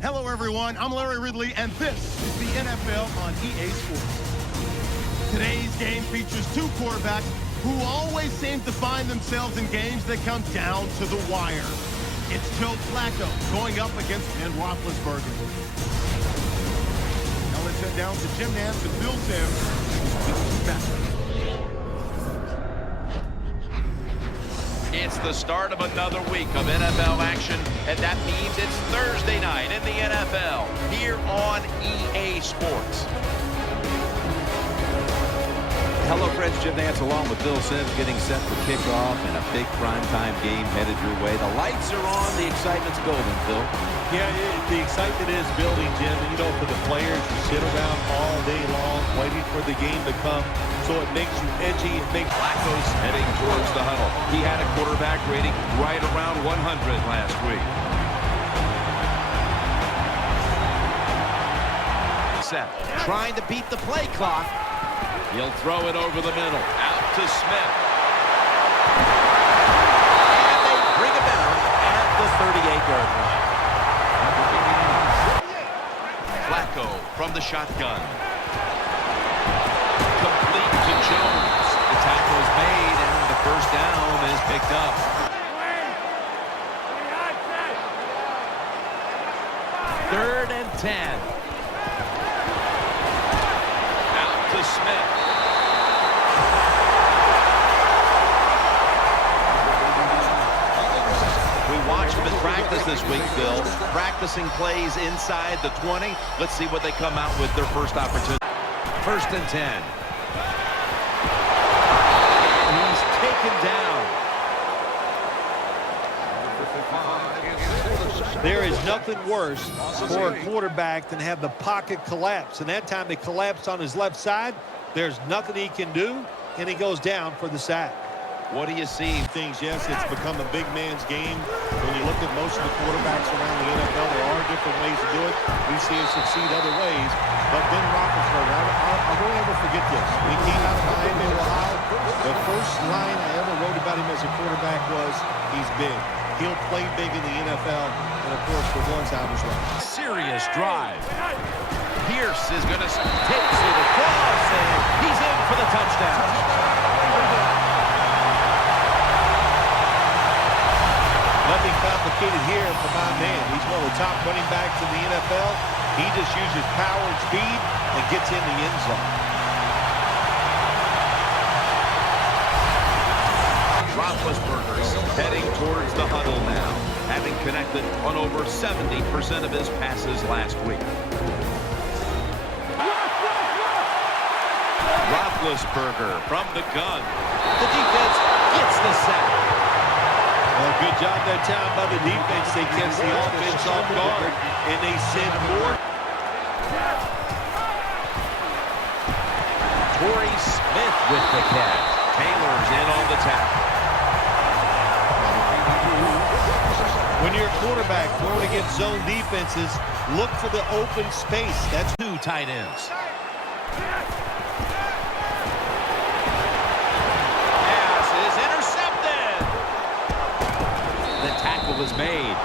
Hello, everyone. I'm Larry Ridley, and this is the NFL on EA Sports. Today's game features two quarterbacks who always seem to find themselves in games that come down to the wire. It's Joe Flacco going up against Ben Roethlisberger. Now let's head down to Jim Nantz and Bill Sims. Back. It's the start of another week of NFL action, and that means it's Thursday night in the NFL here on EA Sports. Hello, friends. Jim Nantz along with Bill Sims getting set for kickoff and a big primetime game headed your way. The lights are on. The excitement's building, Bill. Yeah, the excitement is building, Jim. And, you know, for the players, you sit around all day long waiting for the game to come. So it makes you edgy. It makes Flacco's heading towards the huddle. He had a quarterback rating right around 100 last week. Set. Trying to beat the play clock. He'll throw it over the middle. Out to Smith. And they bring it down at the 38-yard line. Flacco from the shotgun. Complete to Jones. The tackle is made, and the first down is picked up. Third and 10. Out to Smith. Watch them in practice this week, Bill. Practicing plays inside the 20. Let's see what they come out with their first opportunity. First and 10. He's taken down. There is nothing worse for a quarterback than have the pocket collapse. And that time it collapsed on his left side. There's nothing he can do, and he goes down for the sack. What do you see? Things, yes, it's become a big man's game. When you look at most of the quarterbacks around the NFL, there are different ways to do it. We see it succeed other ways. But Ben Roethlisberger, I won't ever forget this. When he came out of Miami, Ohio, the first line I ever wrote about him as a quarterback was, he's big. He'll play big in the NFL. And, of course, for once, I was right. Serious drive. Pierce is going to take it across, and he's in for the touchdown. Nothing complicated here for my man. He's one of the top running backs in the NFL. He just uses power and speed and gets in the end zone. Roethlisberger's heading towards the huddle now, having connected on over 70% of his passes last week. Roethlisberger from the gun. The defense gets the sack. Well, good job that time by the defense. They catch the offense off guard, and they send more. Torrey Smith with the catch. Taylor's in on the tackle. When you're a quarterback throwing against zone defenses, look for the open space. That's two tight ends. Was made.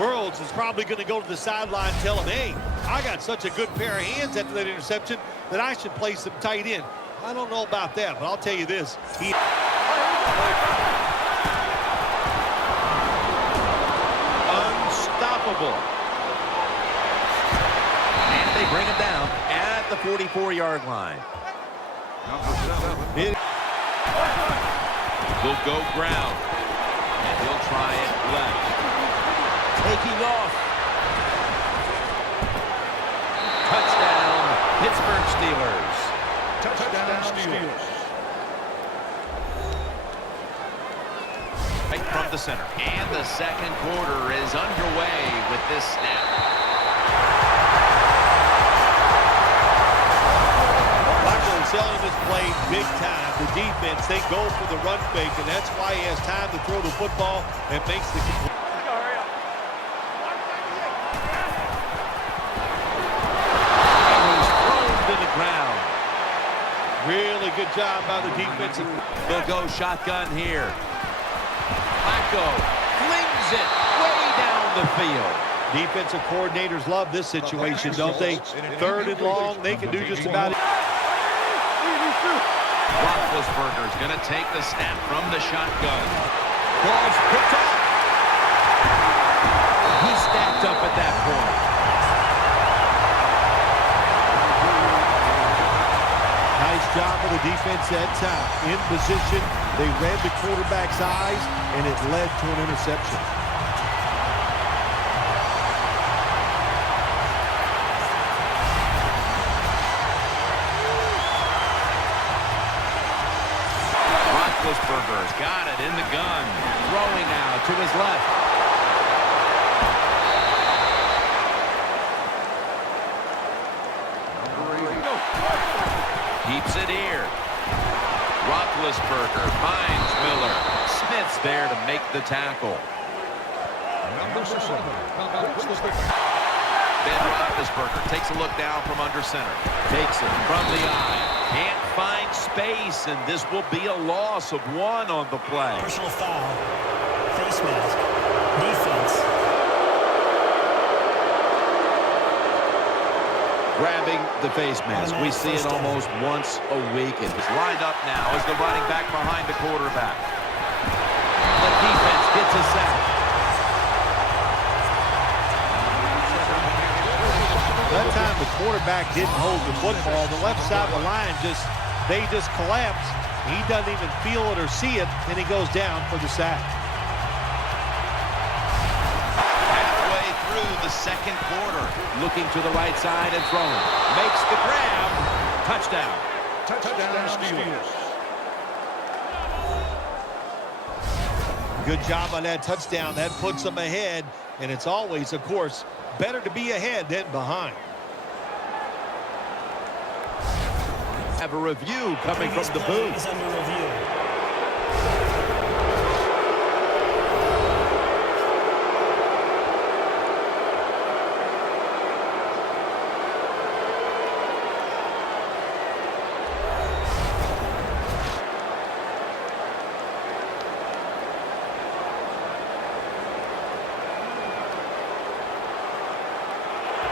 Worlds is probably going to go to the sideline and tell him, hey, I got such a good pair of hands after that interception that I should play some tight end. I don't know about that, but I'll tell you this. Unstoppable. And they bring him down at the 44-yard line. Will go ground, and he'll try it left. Taking off. Touchdown, Pittsburgh Steelers. Touchdown Steelers. Right from the center. And the second quarter is underway with this snap. Selling this play big time. The defense, they go for the run fake, and that's why he has time to throw the football and makes the complete. And he's thrown to the ground. Really good job by the defensive. They'll go shotgun here. Flacco flings it way down the field. Defensive coordinators love this situation, don't they? Third and long, they can do just about it. Roethlisberger's going to take the snap from the shotgun. Ball's picked up. He stacked up at that point. Nice job of the defense that time. In position, they read the quarterback's eyes, and it led to an interception. Roethlisberger's got it in the gun. Throwing now to his left. Keeps it here. Roethlisberger finds Miller. Smith's there to make the tackle. Ben Roethlisberger takes a look down from under center. Takes it from the eye. Can't find space, and this will be a loss of 1 on the play. Personal foul. Face mask. Defense. Grabbing the face mask. We see it almost once a week. And He's lined up now as the running back behind the quarterback. The defense gets a sack. That time the quarterback didn't hold the football. The left side of the line they just collapse. He doesn't even feel it or see it, and he goes down for the sack. Halfway through the second quarter. looking to the right side and throwing. Makes the grab. Touchdown. Touchdown Steelers. Good job on that touchdown. That puts them ahead, and it's always, of course, better to be ahead than behind. Have a review coming from the booth. Is under review.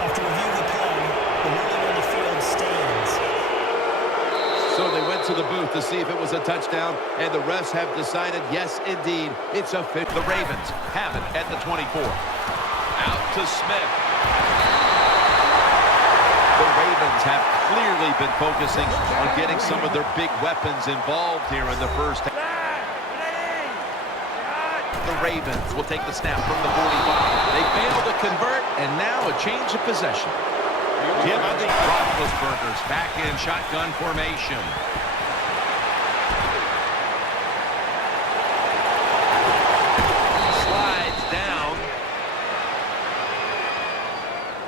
After review of the play, the ruling on the field stands. So they went to the booth to see if it was a touchdown, and the refs have decided, yes, indeed, it's a fit. The Ravens have it at the 24. Out to Smith. The Ravens have clearly been focusing on getting some of their big weapons involved here in the first half. The Ravens will take the snap from the 45. They failed to convert, and now a change of possession. Jim, I think Roethlisberger's back in shotgun formation. Slides down.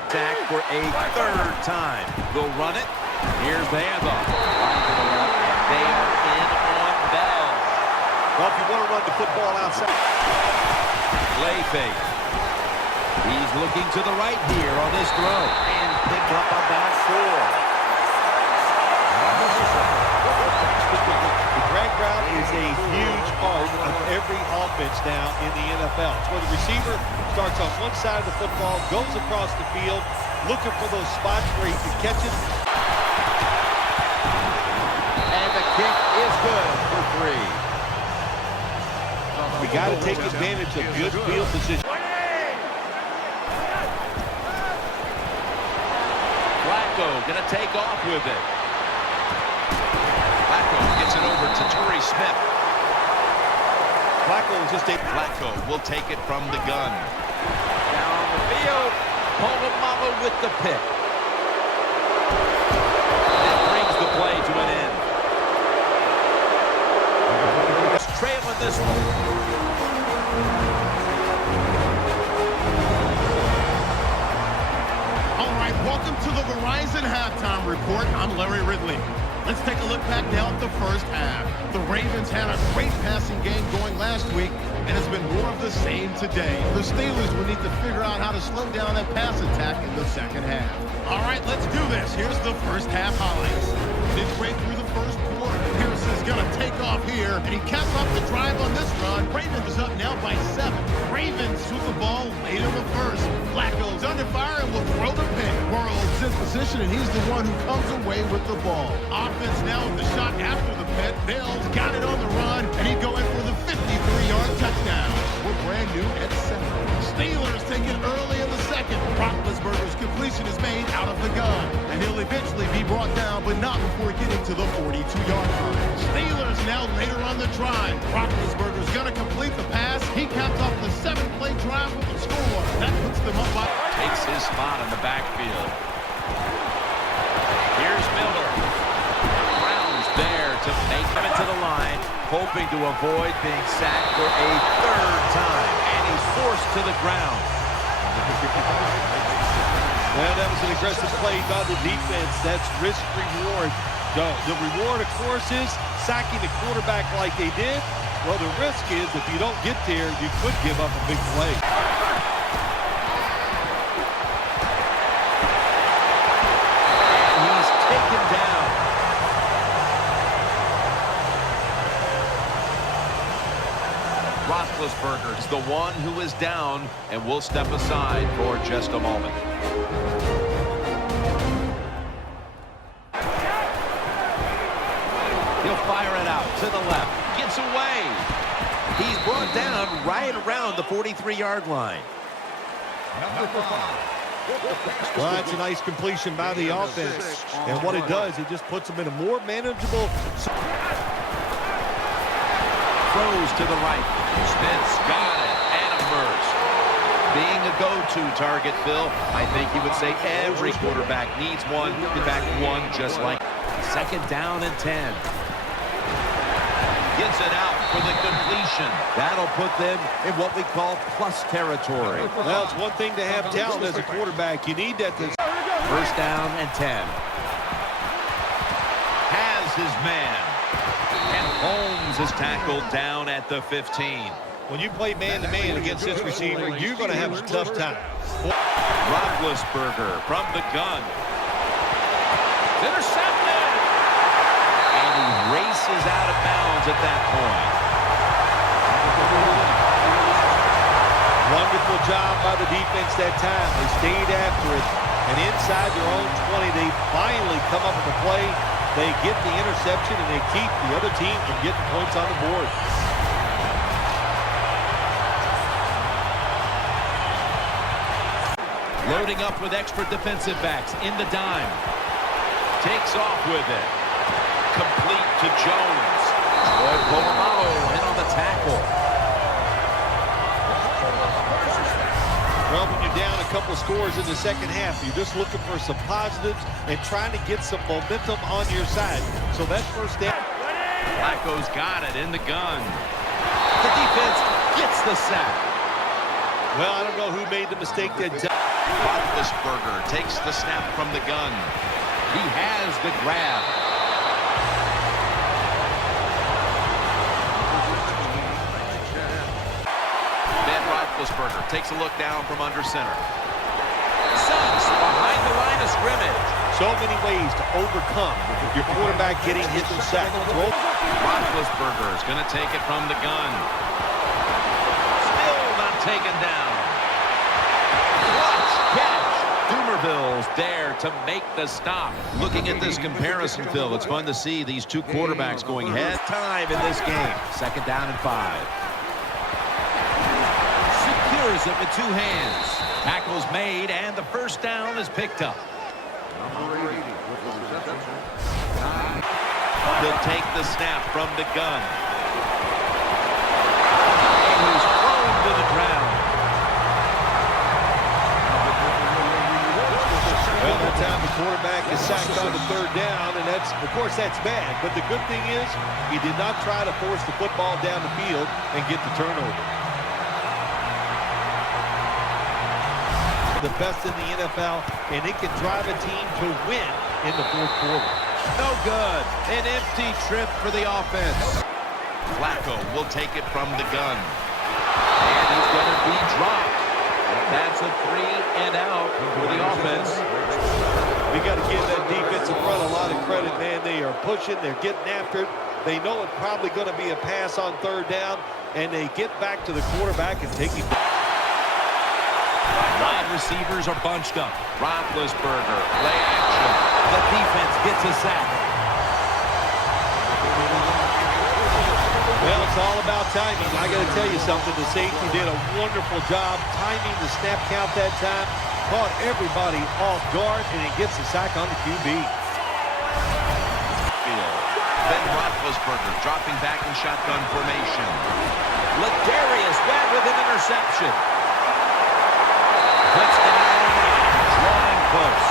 Attack for a third time. They'll run it. Here's the handoff. Line to the left, and they are in on Bell. Well, if you want to run the football outside. Play fake. He's looking to the right here on this throw. And picked up about 4. The drag route is a huge part of every offense now in the NFL. It's where the receiver starts on one side of the football, goes across the field, looking for those spots where he can catch it. And the kick is good for 3. We got to take advantage of good field position. Flacco gonna take off with it. Flacco gets it over to Torrey Smith. Flacco will take it from the gun. Down the field. Polamalu with the pick. That brings the play to an end. Trailing this one. All right, welcome to the Verizon Halftime Report. I'm Larry Ridley. Let's take a look back now at the first half. The Ravens had a great passing game going last week, and it's been more of the same today. The Steelers will need to figure out how to slow down that pass attack in the second half. All right, let's do this. Here's the first half highlights. Midway through the first quarter, Pierce is is going to take off here, and he caps off the drive on this run. Ravens is up now by 7. Ravens with the ball late in the first. Flacco's under fire and will throw the pick. World's in position, and he's the one who comes away with the ball. Offense now with the shot after the pit. Bill's got it on the run, and he go in for the 53-yard touchdown. We're brand new at 7. Steelers take it early in the second. Roethlisberger's completion is made out of the gun, and he'll eventually be brought down, but not before getting to the 42-yard line. Steelers now later on the drive. Roethlisberger's going to complete the pass. He caps off the 7-play drive with the score. That puts them up by... Takes his spot in the backfield. Here's Miller. Brown's there to make him into the line, hoping to avoid being sacked for a 3rd time. And he's forced to the ground. Well, that was an aggressive play by the defense. That's risk-reward. The reward, of course, is sacking the quarterback like they did. Well, the risk is if you don't get there, you could give up a big play. He's taken down. Roethlisberger is the one who is down, and will step aside for just a moment. He'll fire it out to the left. Gets away. He's brought down right around the 43-yard line. Well, that's a nice completion by the offense. And what it does, it just puts them in a more manageable... Throws to the right. Smith's got it. And a first. Being a go-to target, Phil, I think you would say every quarterback needs one. In fact, one just like 2nd down and 10. Gets it out for the completion. That'll put them in what we call plus territory. Well, it's one thing to have talent as a quarterback. You need that. 1st down and 10. Has his man. And Holmes is tackled down at the 15. When you play man-to-man against this receiver, you're going to have a tough time. Roethlisberger from the gun. Intercepted! And he races out of bounds at that point. Wonderful job by the defense that time. They stayed after it. And inside their own 20, they finally come up with a play. They get the interception, and they keep the other team from getting points on the board. Loading up with extra defensive backs in the dime. Takes off with it. Complete to Jones. Troy Polamalu in on the tackle. Well, when you're down a couple scores in the second half, you're just looking for some positives and trying to get some momentum on your side. So that's 1st down. Flacco's got it in the gun. The defense gets the sack. Well, I don't know who made the mistake that... Roethlisberger takes the snap from the gun. He has the grab. Ben Roethlisberger takes a look down from under center. Sucks behind the line of scrimmage. So many ways to overcome your quarterback getting hit the sack. Roethlisberger is going to take it from the gun. Still not taken down. What catch! Dumerville's there to make the stop. Looking at this comparison, Phil, it's fun to see these two quarterbacks going head time in this game. 2nd down and 5. Secures it with 2 hands. Tackle's made, and the 1st down is picked up. He'll take the snap from the gun. And he's thrown to the ground. Well, that time the quarterback is sacked on the 3rd down, and that's, of course, that's bad. But the good thing is he did not try to force the football down the field and get the turnover. The best in the NFL, and it can drive a team to win in the 4th quarter. No good. An empty trip for the offense. Flacco will take it from the gun. And he's going to be dropped. That's a 3 and out for the offense. We got to give that defensive front a lot of credit, man. They are pushing, they're getting after it, They know it's probably going to be a pass on third down, and they get back to the quarterback and take him. Wide receivers are bunched up. Roethlisberger, play action. The defense gets a sack. Well, it's all about timing. I got to tell you something. The safety did a wonderful job timing the snap count that time. Caught everybody off guard, and he gets the sack on the QB. Ben Roethlisberger dropping back in shotgun formation. Ladarius Webb with an interception. Touchdown, drawing close.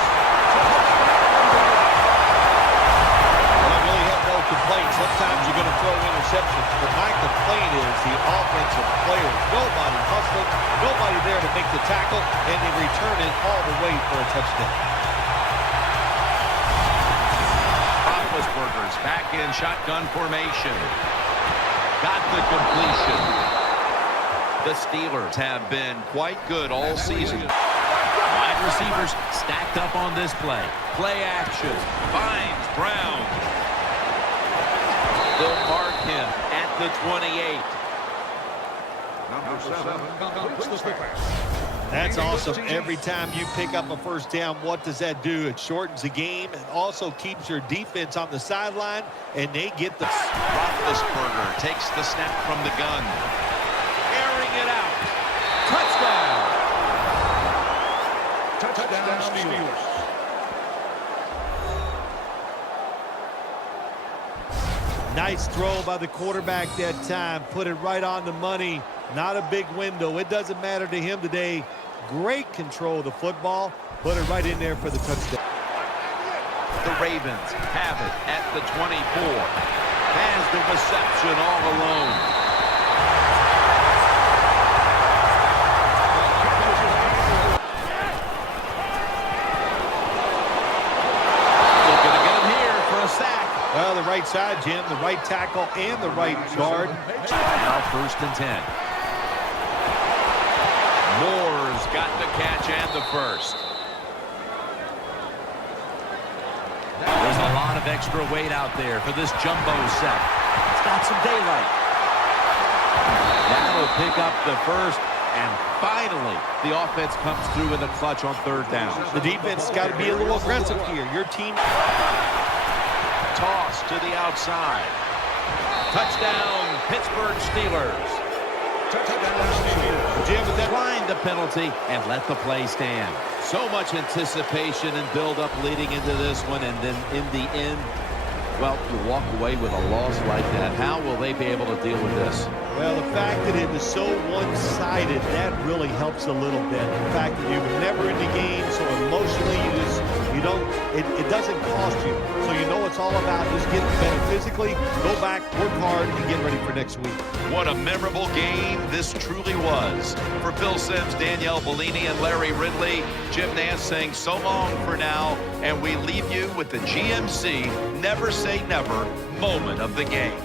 Well, I really have no complaints. Sometimes you're going to throw interceptions, but my complaint is the offensive players. Nobody hustling, nobody there to make the tackle, and they return it all the way for a touchdown. Roethlisberger's back in shotgun formation. Got the completion. The Steelers have been quite good all season. Wide receivers stacked up on this play. Play action. Finds Brown. They'll mark him at the 28. That's awesome. Every time you pick up a first down, what does that do? It shortens the game and also keeps your defense on the sideline, and they get the... Roethlisberger takes the snap from the gun. Airing it out. Touchdown. Touchdown Steelers. Nice throw by the quarterback that time. Put it right on the money. Not a big window. It doesn't matter to him today. Great control of the football. Put it right in there for the touchdown. The Ravens have it at the 24. Has the reception all alone. Looking to get him here for a sack. Well, the right side, Jim, the right tackle and the right guard. Now 1st and 10. Moore's got the catch and the first. There's a lot of extra weight out there for this jumbo set. It's got some daylight. That'll pick up the first, and finally, the offense comes through in the clutch on third down. The defense has got to be a little aggressive here. Your team... Toss to the outside. Touchdown, Pittsburgh Steelers. Jim, with that... Decline the penalty and let the play stand. So much anticipation and build-up leading into this one, and then in the end, well, you walk away with a loss like that. How will they be able to deal with this? Well, the fact that it was so one-sided, that really helps a little bit. The fact that you were never in the game, so emotionally it doesn't cost you. So you know it's all about just getting better physically, go back, work hard, and get ready for next week. What a memorable game this truly was. For Phil Simms, Danielle Bellini, and Larry Ridley, Jim Nance saying so long for now, and we leave you with the GMC Never Say Never moment of the game.